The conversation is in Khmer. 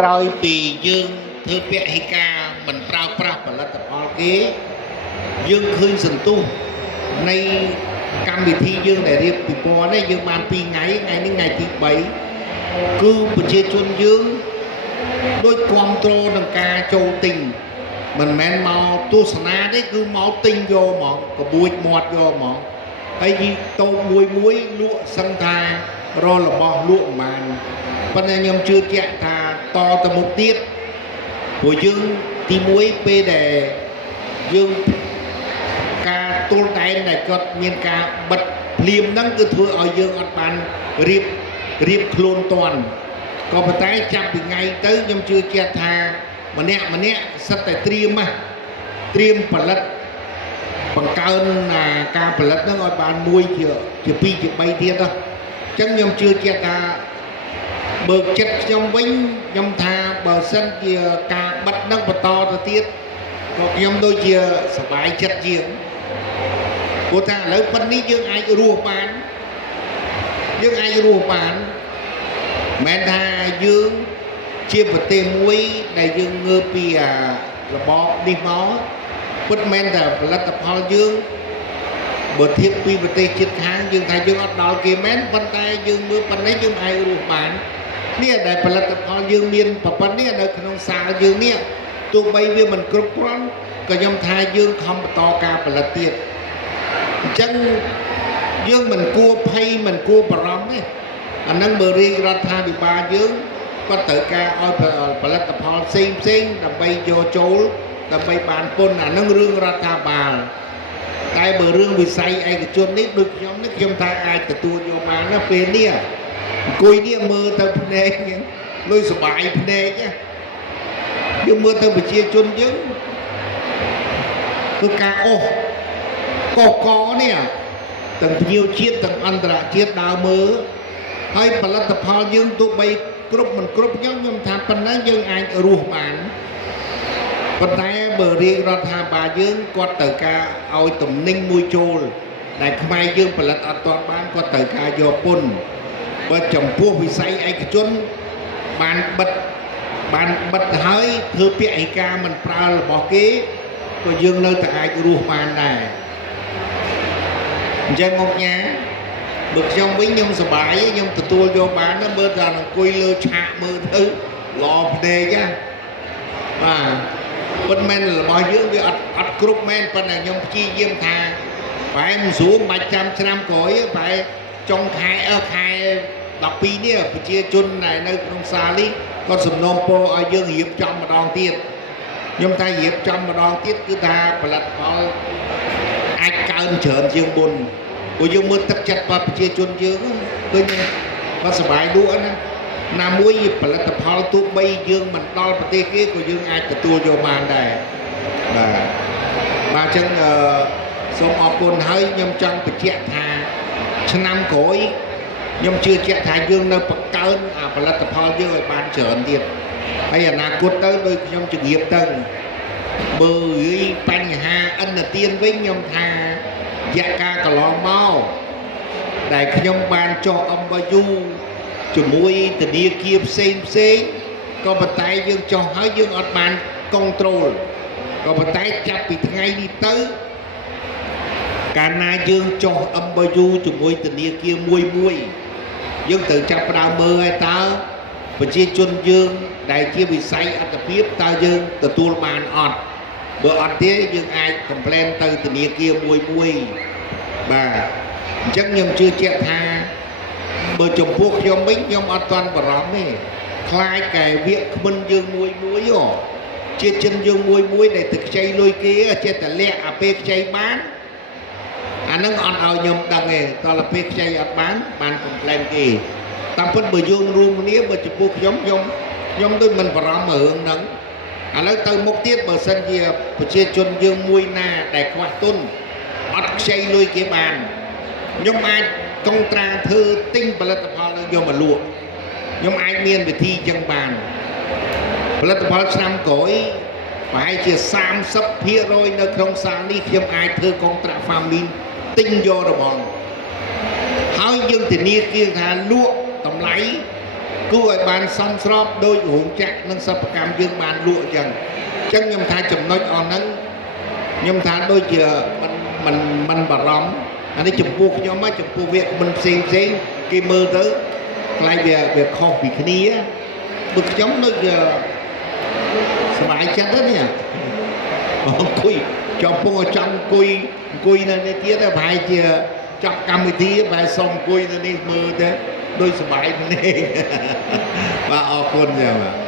ក្រោយពីយើងធ្វើពហិការមិនប្រើប្រាស់ផលិតផលគេយើងឃើញសន្ទុះនៃកម្មវិធីយើងដែលរៀបពីពណ៌នេះយើងបាន2ថ្ងៃថ្ងៃនេះថ្ងៃទី3គឺប្រជាជនយើងដូចគ្រប់គ្រងនឹងការចូលទិញមិនមែនមកទស្សនាទេគឺមកទិញយកហ្មងក្បួចមាត់យកហ្មងហើយតូបមួយលក់សឹងថាររបស់លក់មិនបានប៉ុន្តែខ្ញុំជឿជាក់ថាតទៅមុខទៀតព្រោះយើងទី1ពេលដែលយើងការទល់ដែនដែលគាត់មានការបិទភ្លាមហ្នឹងគឺធ្វើឲ្យយើងអត់បានរៀបខ្លួនតាន់ក៏ប៉ុន្តែចាប់ពីថ្ងៃទៅខ្ញុំជឿជាក់ថាម្នាក់សិតតែត្រៀមផលិតបង្កើនការផលិតហ្នឹងឲ្យបាន1ជា2ជា3ទៀតអញ្ចឹងខ្ញុំជឿជាក់ថាបើចិត្តខ្ញុំវិញខ្ញុំថាបើសិនជាការបិទនឹងបន្តទៅទៀតក៏ខ្ញុំដូចជាសប្បាយចិត្តជាងព្រោះថាឥឡូវប៉ុណ្នេះយើងអាចរស់បានមិនថាយើងជាប្រទេសមួយដែលយើងងើបពីរបបនេះមកពិតមែនតែផលិតផលយើងបើធៀបពីប្រទេសជិតខាងយើងថាយើងអត់ដល់គេមែនប៉ុន្តែយើងមើលប៉ុណ្ណេះយើងអាចរស់បាននេះដែលផលិតផលយើងមានប៉ុណ្ណេះនៅក្នុងសាលយើងនេះទោះបីវាមិនគ្រប់គ្រាន់ក៏ខ្ញុំថាយើងខំបន្តការផលិតទៀតអញ្ចឹងយើងមិនគួរភ័យមិនគួរបារម្ភទេអានឹងបើរាជរដ្ឋាភិបាលយើងគាត់ត្រូវការឲ្យផលិតផលផ្សេងដើម្បីយកចូលដើម្បីបានពន្ធអានឹងរឿងរដ្ឋាភិបាលតែបើរឿងវិស័យឯកជននេះដូចខ្ញុំថាអាចទទួលយកបានណាពេលនេះអង្គុយនេះមើលទៅភ្នែកលុយសុបាយភ្នែកយើងមើលទៅប្រជាជនយើងគឺការអស់កនេះទាំងភ្ញៀវជាតិទាំងអន្តរជាតិដើរមើលហើយផលិតផលយើងទោះបីគ្រប់មិនគ្រប់ខ្ញុំថាប៉ុណ្ណឹងយើងអាចរស់បានប៉ុន្តែបើរាជរដ្ឋាភិបាលយើងគាត់ត្រូវការឲ្យទំនិញមួយចូលដែលខ្មែរយើងផលិតអត់ទាន់បានគាត់ត្រូវការយកពន្ធបើចំពោះវិស័យឯកជនបានបិទហើយធ្វើពហិការមិនប្រើរបស់គេក៏យើងនៅតែអាចរស់បានដែរអញ្ចឹងមកញ៉ាបើខ្ញុំវិញខ្ញុំសប្បាយខ្ញុំទទួលយកបានមើលតែអង្គុយលើឆាកមើលទៅល្អភ្នែកបាទប៉ុន្តែរបស់យើងវាអត់គ្រប់មែនប៉ុន្តែខ្ញុំព្យាយាមថាបែរមិនស្រួលមិនបាច់ចាំឆ្នាំក្រោយបែរចុងខែ12នេះប្រជាជនដែលនៅក្នុងសាលនេះគាត់សំណូមពរឲ្យយើងរៀបចំម្ដងទៀតខ្ញុំថារៀបចំម្ដងទៀតគឺថាផលិតផលអាចកើនច្រើនជាងមុនព្រោះយើងមើលទឹកចិត្តប្រជាជនយើងឃើញគាត់សប្បាយលក់ណាមួយផលិតផលទោះបីយើងមិនដល់ប្រទេសគេក៏យើងអាចទទួលយកបានដែរបាទអញ្ចឹងសូមអរគុណហើយខ្ញុំចង់បញ្ជាក់ថាឆ្នាំក្រោយខ្ញុំជឿជាក់ថាយើងនៅបង្កើនផលិតផលយើងឲ្យបានច្រើនទៀតហើយអនាគតទៅដោយខ្ញុំជម្រាបទៅបើបញ្ហាឥណទានវិញខ្ញុំថារយៈកាលកន្លងមកដែលខ្ញុំបានចុះ MOU ជាមួយធនាគារផ្សេងក៏ប៉ុន្តែយើងចុះហើយយើងអត់បានcontrolក៏ប៉ុន្តែចាប់ពីថ្ងៃនេះទៅកាលណាយើងចុះ MOU ជាមួយធនាគារមួយយើងត្រូវចាប់ផ្ដើមមើលឲ្យតើប្រជាជនយើងដែលជាវិស័យអត្ថភាពតើយើងទទួលបានអត់បើអត់ទេយើងអាច complain ទៅធនាគារមួយបាទអញ្ចឹងខ្ញុំជឿជាក់ថាបើចំពោះខ្ញុំវិញខ្ញុំអត់ទាន់បារម្ភទេខ្លាចតែវាគ្មិនយើងមួយជាចិនយើងមួយដែលទៅខ្ចីលុយគេចេះតែលាក់អាពេលខ្ចីបានអានឹងអត់ឲ្យខ្ញុំដឹងទេតើពេលខ្ចីអត់បាន complain គេតាមពិតបើយើងរួមគ្នាបើចំពោះខ្ញុំដូចមិនបារម្ភរឿងហ្នឹងឥឡូវទៅមុខទៀតបើសិនជាប្រជាជនយើងមួយណាដែលខ្វះទុនអត់ខ្ចីលុយគេបានខ្ញុំអាចកុងត្រាធ្វើទិញផលិតផលយកមកលក់ខ្ញុំអាចមានវិធីចឹងបានផលិតផលឆ្នាំក្រោយប្រហែលជា 30% នៅក្នុងសាលនេះខ្ញុំអាចធ្វើកុងត្រា farming ទិញយករបស់ហើយយើងធានាថាលក់តម្លៃគ គួរឲ្យបានសមស្របដោយរោងចក្រនិងសិប្បកម្មយើងបានលក់អញ្ចឹងខ្ញុំថាចំណុចអស់ហ្នឹងខ្ញុំថាដូចជាមិនបារម្ភអានេះចំពោះខ្ញុំមកចំពោះវាគ្មិនផ្សេងគេមើលទៅខ្លាចវាខុសពីគ្នាបើខ្ញុំដូចសប្បាយចិត្តទេនេះអង្គុយចំពោះចង់អង្គុយនៅនេះទៀតប្រហែលជាចាប់កម្មវិធីបែរសុំអង្គុយនៅនេះមើលទៅដូចសប្បាយនេះបាទអរគុណចឹងបាទ